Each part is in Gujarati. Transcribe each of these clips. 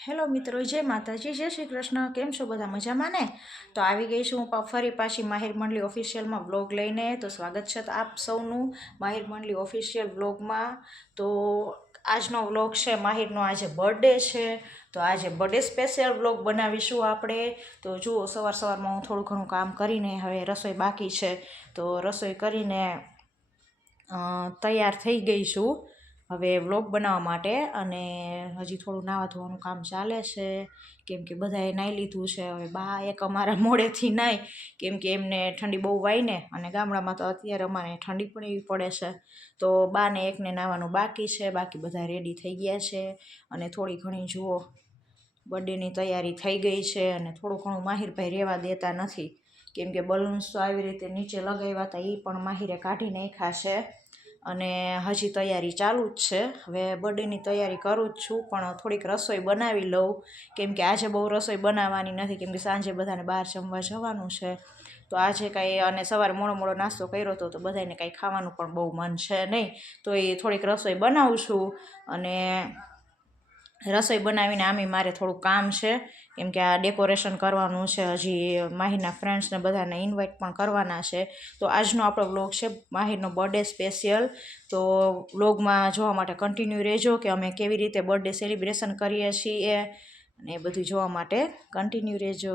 હેલો મિત્રો, જય માતાજી, જય શ્રી કૃષ્ણ. કેમ છો બધા? મજામાં ને? તો આવી ગઈ છું હું ફરી પાછી માહિર મંડલી ઓફિશિયલમાં વ્લોગ લઈને. તો સ્વાગત છે આપ સૌનું માહિર મંડલી ઓફિશિયલ વ્લોગમાં. તો આજનો વ્લોગ છે માહિરનો, આજે બર્થડે છે. તો આજે બર્થડે સ્પેશિયલ વ્લોગ બનાવીશું આપણે. તો જુઓ, સવારમાં હું થોડું ઘણું કામ કરીને હવે રસોઈ બાકી છે, તો રસોઈ કરીને તૈયાર થઈ ગઈ છું હવે વ્લોગ બનાવવા માટે. અને હજી થોડું નાહવા ધોવાનું કામ ચાલે છે, કેમ કે બધાએ નાહી લીધું છે. હવે બા એક અમારા મોડેથી નાહી, કેમ કે એમને ઠંડી બહુ વાય ને, અને ગામડામાં તો અત્યારે અમારે ઠંડી પણ એવી પડે છે. તો બાને એકને નાહવાનું બાકી છે, બાકી બધા રેડી થઈ ગયા છે. અને થોડી ઘણી જુઓ બર્થડેની તૈયારી થઈ ગઈ છે. અને થોડું ઘણું માહિરભાઈ રહેવા દેતા નથી, કેમ કે બલૂન્સ તો આવી રીતે નીચે લગાવ્યા હતા, એ પણ માહિરે કાઢી નાખ્યા છે. અને હજી તૈયારી ચાલુ જ છે. હવે બર્થડેની તૈયારી કરું જ છું, પણ થોડીક રસોઈ બનાવી લઉં, કેમ કે આજે બહુ રસોઈ બનાવવાની નથી, કેમ કે સાંજે બધાને બહાર જમવા જવાનું છે. તો આજે કાંઈ, અને સવારે મોડો નાસ્તો કર્યો હતો, તો બધાને કાંઈ ખાવાનું પણ બહુ મન છે નહીં. તો એ થોડીક રસોઈ બનાવું છું. અને રસોઈ બનાવીને આમે મારે થોડું કામ છે, કેમ કે આ ડેકોરેશન કરવાનું છે. હજી માહિરના ફ્રેન્ડ્સને બધાને ઇન્વાઇટ પણ કરવાના છે. તો આજનો આપણો વ્લોગ છે માહિરનો બર્થડે સ્પેશિયલ. તો વ્લોગમાં જોવા માટે કન્ટિન્યુ રહેજો કે અમે કેવી રીતે બર્થડે સેલિબ્રેશન કરીએ છીએ, અને એ બધું જોવા માટે કન્ટિન્યુ રહેજો.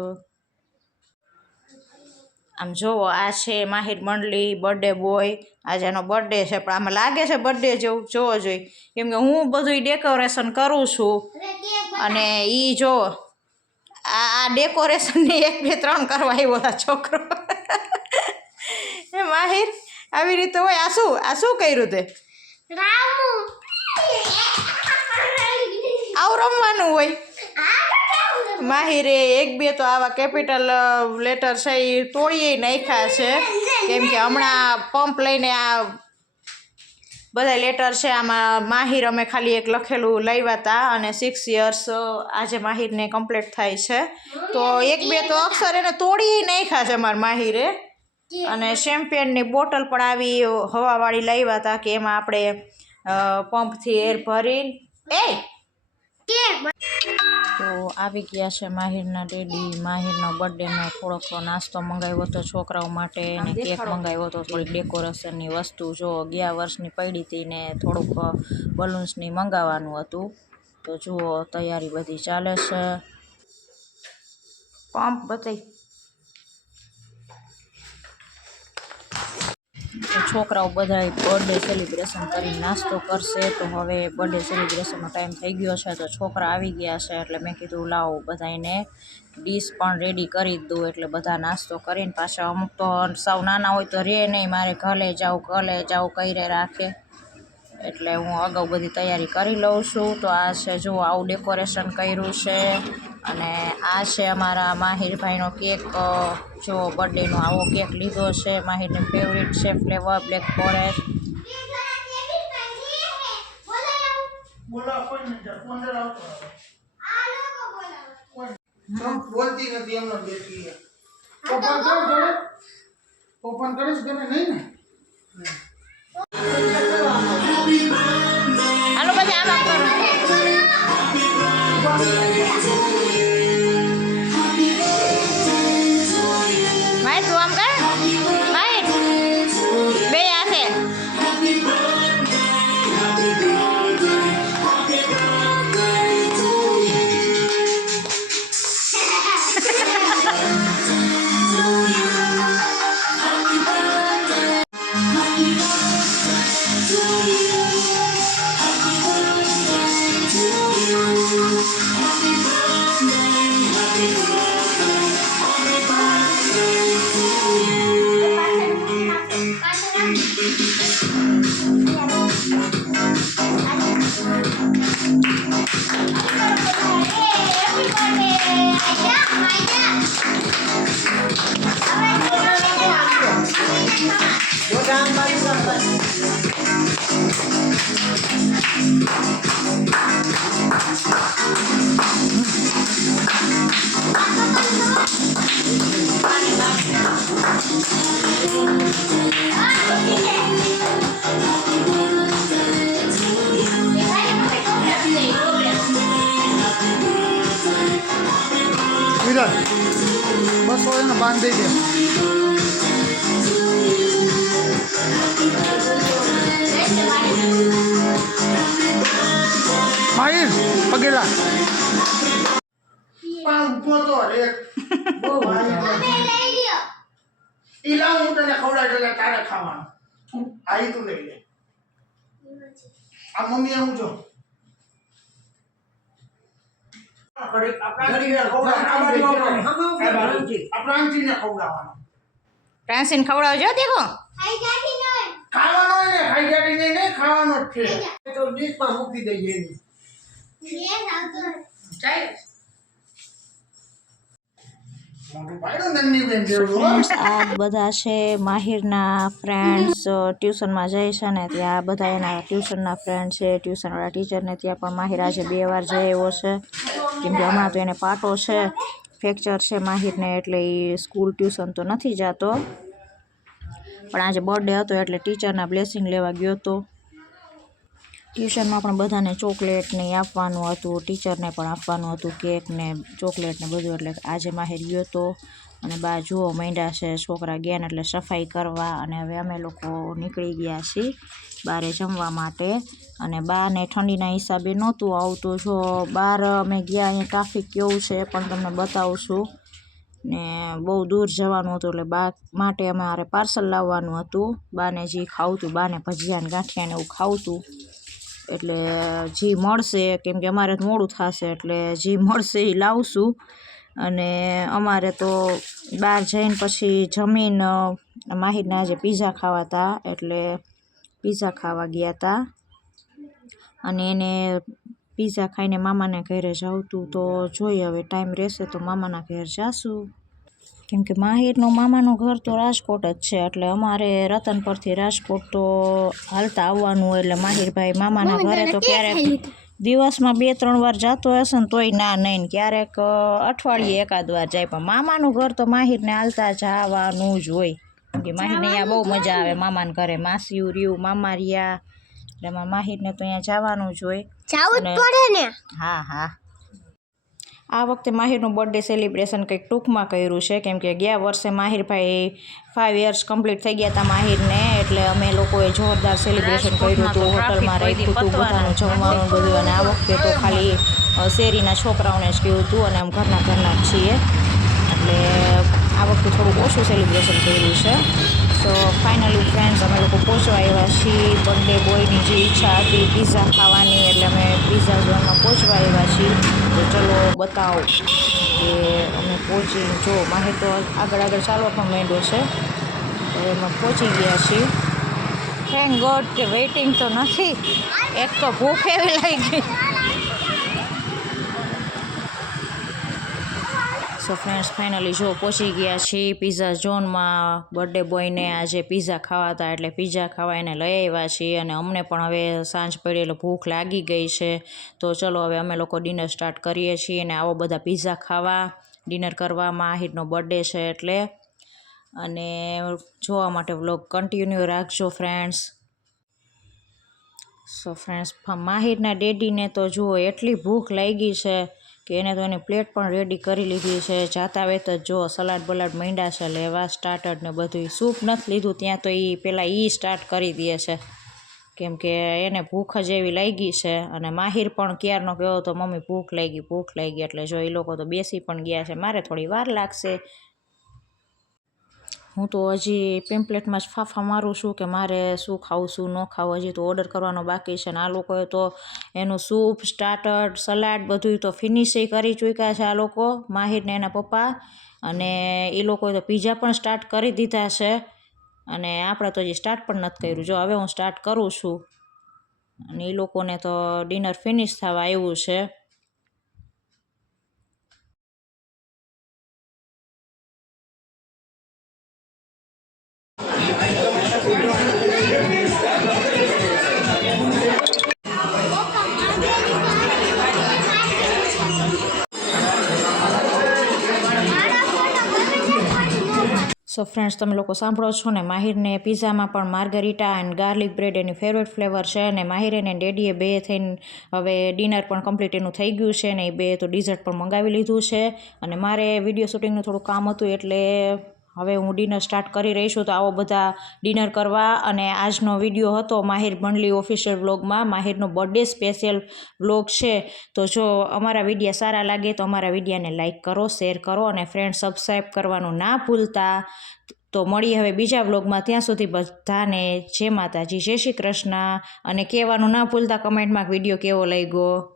આમ જોવો, આ છે માહિર મંડલી બર્થડે બોય. આજે એનો બર્થડે છે, પણ આમાં લાગે છે બર્થડે જેવું, જોવો જોઈએ, કેમ કે હું બધું ડેકોરેશન કરું છું. અને એ જો આ ડેકોરેશનની 1 2 3 કરવા આવ્યો આ છોકરો. એ માહિર આવી રીતે હોય. આ શું કર્યું તે? આવું રમવાનું હોય. માહિરે 1 2 તો આવા કેપિટલ લેટર છે એ તોડીએ નાખ્યા છે, કેમ કે હમણાં પંપ લઈને આ બધા લેટર છે આમાં માહિર અમે ખાલી એક લખેલું લાવ્યા હતા. અને 6 યર્સ આજે માહિરને કમ્પ્લીટ થાય છે. તો 1 2 તો અક્ષર એને તોડી નાખ્યા છે અમારા માહિરે. અને શેમ્પેનની બોટલ પણ આવી હવાવાળી લાવ્યા હતા, કે એમાં આપણે પંપથી એર ભરી. તો આવી ગયા છે માહિરના ડેડી. માહિરનો બર્થડેનો થોડોક નાસ્તો મંગાવ્યો હતો છોકરાઓ માટે, અને કેક મંગાવ્યો હતો, થોડીક ડેકોરેશનની વસ્તુ જો ગયા વર્ષની પડી હતી, ને થોડુંક બલૂન્સની મંગાવવાનું હતું. તો જુઓ તૈયારી બધી ચાલે છે. પંપ બતાવી. છોકરાઓ બધા બર્થડે સેલિબ્રેશન કરીને નાસ્તો કરશે. તો હવે બર્થડે સેલિબ્રેશનનો ટાઈમ થઈ ગયો છે, તો છોકરા આવી ગયા છે, એટલે મેં કીધું લાવો બધાને ડીશ પણ રેડી કરી જ દઉં. એટલે બધા નાસ્તો કરીને પાછા, અમુક તો સાવ નાના હોય તો રે નહીં, મારે ઘરે જાઉં કઈ રાખે, એટલે હું અગાઉ બધી તૈયારી કરી લઉં છું. તો આ છે જો આવું ડેકોરેશન કર્યું છે. અને આ છે અમારા માહિરભાઈનો કેક. જો બર્થડેનો આવો કેક લીધો છે, માહિરની ફેવરિટ છે ફ્લેવર બ્લેક ફોરેસ્ટ. ઓપન કરીશ કે નહીં ને? હાલો પછી આમ કરો. માય તું આમ કર. માય બે હાથે. જાય 200 એને બાંધી દે માહિર પગેલા ઉભો તો રે બહુ ઈલા હું તને ખવડાવી તારે ખાવાનું આઈ તું લઈ લે આ મમ્મી આવું જો પ્રાંસીને ખવડાવજો દેખો ખાવાનો ને ખાઈ જાડી નહીં ખાવાનો જ છે તો ડીશમાં મૂકી દઈએ એની આ બધા છે માહિરના ફ્રેન્ડ્સ ટ્યુશનમાં જાય છે ને ત્યાં બધા એના ટ્યુશનના ફ્રેન્ડ છે ટ્યુશનવાળા ટીચરને ત્યાં પણ માહિર આજે 2 વાર જઈ આવ્યો છે કેમ કે હમણાં તો એને પાટો છે ફ્રેક્ચર છે માહિરને એટલે એ સ્કૂલ ટ્યુશન તો નથી જતો પણ આજે બર્થડે હતો એટલે ટીચરના બ્લેસિંગ લેવા ગયો હતો ટ્યુશનમાં પણ બધાને ચોકલેટ ને આપવાનું હતું ટીચરને પણ આપવાનું હતું કેક ને ચોકલેટ ને બધું એટલે આજે માહિર ગયો હતો અને બા જુઓ માંડ્યા છે છોકરા ગયા ને એટલે સફાઈ કરવા અને હવે અમે લોકો નીકળી ગયા છીએ બહારે જમવા માટે અને બાને ઠંડીના હિસાબે નહોતું આવતું જો બહાર અમે ગયા અહીંયા ટ્રાફિક કેવું છે પણ તમને બતાવશું ને બહુ દૂર જવાનું હતું એટલે બા માટે અમારે પાર્સલ લાવવાનું હતું બાને જે ખાવતું બાને ભજીયા ને ગાંઠિયા ને એવું ખાવતું એટલે જે મળશે કેમ કે અમારે મોડું થશે એટલે જે મળશે એ લાવશું અને અમારે તો બહાર જઈને પછી જમીન માહિરના આજે પીઝા ખાવા હતા એટલે પીઝા ખાવા ગયા હતા અને એને પીઝા ખાઈને મામાને ઘરે જવું તો જોઈએ હવે ટાઈમ રહેશે તો મામાના ઘર જાશું કેમ કે માહિરનું મામાનું ઘર તો રાજકોટ જ છે એટલે અમારે રતનપરથી રાજકોટ તો હાલતા આવવાનું એટલે માહિરભાઈ મામાના ઘરે તો ક્યારેક દિવસમાં 2-3 વાર જતો હશે ને તોય ના નહીં ને ક્યારેક અઠવાડિયે એકાદ વાર જાય પણ મામાનું ઘર તો માહિરને હાલતા જવાનું જ હોય કેમ કે માહિરને અહીંયા બહુ મજા આવે મામાના ઘરે માસીયું રહ્યું મામા રહ્યા એટલે માહિરને તો અહીંયા જવાનું જ હોય હા હા આ વખતે માહિરનું બર્થડે સેલિબ્રેશન કંઈક ટૂંકમાં કર્યું છે કેમ કે ગયા વર્ષે માહિરભાઈ 5 યર્સ કમ્પ્લીટ થઈ ગયા હતા માહિરને એટલે અમે લોકોએ જોરદાર સેલિબ્રેશન કર્યું હતું હોટલમાં રાખ્યું હતું બધાનું જમવાનું બધું અને આ વખતે તો ખાલી શેરીના છોકરાઓને જ કહ્યું હતું અને આમ ઘરના જ છીએ એટલે આ વખતે થોડુંક ઓછું સેલિબ્રેશન કર્યું છે તો ફાઇનલી ફ્રેન્ડ્સ અમે લોકો પહોંચવા આવ્યા છીએ બર્થડે બોયની જે ઈચ્છા હતી પીઝા ખાવાની એટલે અમે પીઝા ઝોનમાં પહોંચવા આવ્યા છીએ તો ચલો બતાવો કે અમે પહોંચી જો માહિર તો આગળ ચાલવા પણ માંડ્યો છે તો અમે પહોંચી ગયા છીએ થેન્ક ગોડ કે વેઇટિંગ તો નથી એક તો ભૂખ એવી લાગી સો ફ્રેન્ડ્સ ફાઇનલી જો પહોંચી ગયા છીએ પીઝા ઝોનમાં બર્થડે બોયને આજે પીઝા ખાવા હતા એટલે પીઝા ખાવા એને લઈ આવ્યા છીએ અને અમને પણ હવે સાંજ પડી એટલે ભૂખ લાગી ગઈ છે તો ચલો હવે અમે લોકો ડિનર સ્ટાર્ટ કરીએ છીએ અને આવો બધા પીઝા ખાવા ડિનર કરવા માહિરનો બર્થડે છે એટલે અને જોવા માટે વ્લોગ કન્ટિન્યુ રાખજો ફ્રેન્ડ્સ સો ફ્રેન્ડ્સ માહિરના ડેડીને તો જુઓ એટલી ભૂખ લાગી છે કે એને તો એની પ્લેટ પણ રેડી કરી લીધી છે જાતા વેત જ જો સલાડ બલાડ માંડ્યા છે લેવા સ્ટાર્ટર ને બધું સૂપ નથી લીધું ત્યાં તો એ પહેલાં સ્ટાર્ટ કરી દે છે કેમ કે એને ભૂખ જ એવી લાગી છે અને માહિર પણ ક્યારનો કહેવો તો મમ્મી ભૂખ લાગી એટલે જો એ લોકો તો બેસી પણ ગયા છે મારે થોડી વાર લાગશે હું તો હજી પેમ્પલેટમાં જ ફાફા મારું છું કે મારે શું ખાવું શું ન ખાવું હજી તો ઓર્ડર કરવાનો બાકી છે ને આ લોકોએ તો એનું સૂપ સ્ટાર્ટર સલાડ બધું તો ફિનિશ કરી ચૂક્યા છે આ લોકો માહિરને એના પપ્પા અને એ લોકોએ તો પીઝા પણ સ્ટાર્ટ કરી દીધા છે અને આપણે તો હજી સ્ટાર્ટ પણ નથી કર્યું જો હવે હું સ્ટાર્ટ કરું છું અને એ લોકોને તો ડિનર ફિનિશ થવા આવ્યું છે સો ફ્રેન્ડ્સ, તમે લોકો સાંભળો છો ને, માહિરને પિઝામાં પણ Margherita and garlic bread any favourite flavour છે. અને માહિર અને ડેડીએ બે થઈને હવે ડિનર પણ કમ્પ્લીટ એનું થઈ ગયું છે ને એ બે તો ડિઝર્ટ પણ મંગાવી લીધું છે. અને મારે વિડીયો શૂટિંગનું થોડું કામ હતું એટલે હવે હું ડિનર સ્ટાર્ટ કરી રહી છું. તો આવો બધા ડિનર કરવા. અને આજનો વિડીયો હતો માહિર ભંડલી ઓફિશિયલ વ્લોગમાં, માહિરનો બર્થડે સ્પેશિયલ વ્લોગ છે. તો જો અમારા વિડીયા સારા લાગે તો અમારા વિડીયાને લાઇક કરો, શેર કરો અને ફ્રેન્ડ સબસ્ક્રાઈબ કરવાનું ના ભૂલતા. તો મળીએ હવે બીજા વ્લોગમાં. ત્યાં સુધી બધાને જય માતાજી, જય શ્રી કૃષ્ણ. અને કહેવાનું ના ભૂલતા કમેન્ટમાં વિડીયો કેવો લાગ્યો.